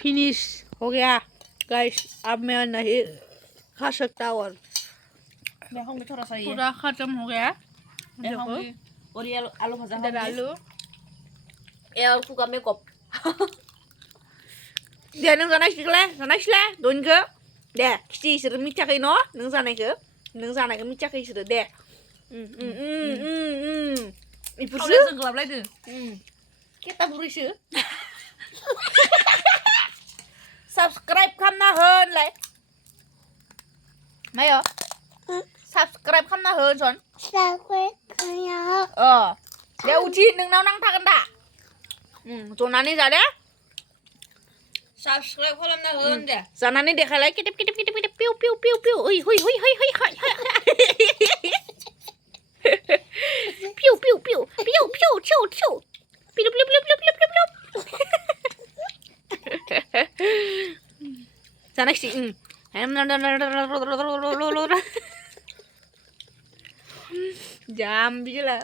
Finish हो गया guys अब मैं नहीं खा सकता और मैं होंगे थोड़ा सा ये पूरा खत्म हो गया मैं देखो होंगे और ये आलू भाजा इधर आलू ये और कुका में कप deh neng जानायसैलाय दनखौ deh खिथि इसोरो मिथियाखै न नों जानायखौ मिथियाखै इसोरो deh इफोरसो जों ग्लाबलायदो केटा बुरैसो साबस्क्राइब खालामना हो होनलाय मायो साबस्क्राइब खालामना हो सन दे उथि नोंनाव नांथागोन दा जनानै जा दे सबस्क्राइब खालामना हो होनदो जानानै देखायलाय किटिप किटिप किटिप किटिप पिउ पिउ पिउ पिउ ओइ हइ हइ हइ हइ हइ पिउ पिउ पिउ पिउ पिउ छिउ छिउ पिलु पिलु पिलु पिलु पिलु पिलु जानायसै jam bila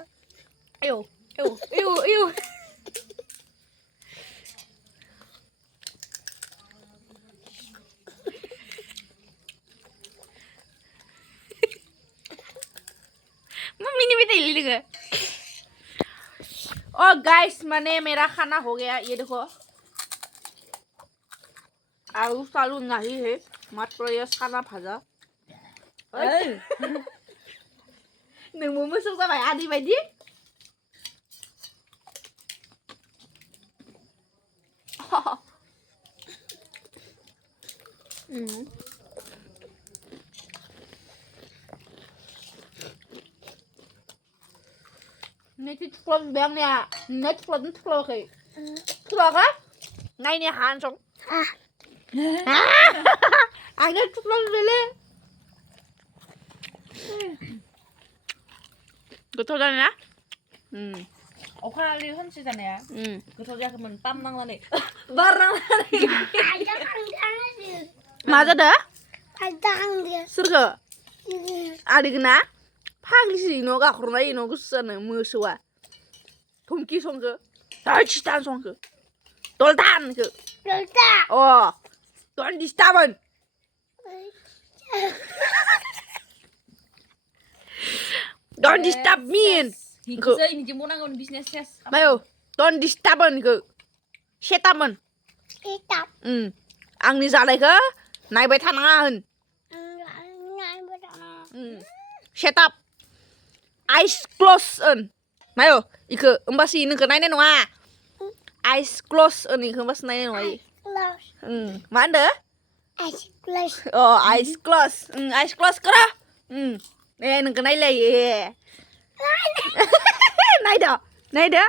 ayo ayo ayo ayo mummy ने भी तो ले लिया और गाइस मैंने मेरा खाना हो गया ये देखो आलू सालू नहीं है मात्र ये खाना भाजा नोंबो मोसौ जाबाय आदै बायदि Nanti tuklon bangnya, nanti tuklon kayak, tuklon kan? Naiknya hancur. Ada tuklon beli. Betul kan ya? 어카리 헌치잖아요. 그 저기하면 땀 낭나네. 맞아 dah? Surga. Adigna? 파글리시 이노가 그러나 이노가 쓰는 무서워. 동기 송그, 달치단 송그, 돌단 그. 돌단. 돈 디스타번. Don't disturb me. 이거 ini jemuran kan bisnis ses. Mayo, don't disturb 그. 세타번. Stop. आंनि जानायखौ नायबाय थानाङा होन. Shut up. Eyes close on. Mayo, iku hombasi nengko naine nङा. Eyes close on iku hombasi naine nङा. Close. मा होनदो? Eyes close. Eyes close. Eyes close kरा. नोंखौ नायलायो. नायदो.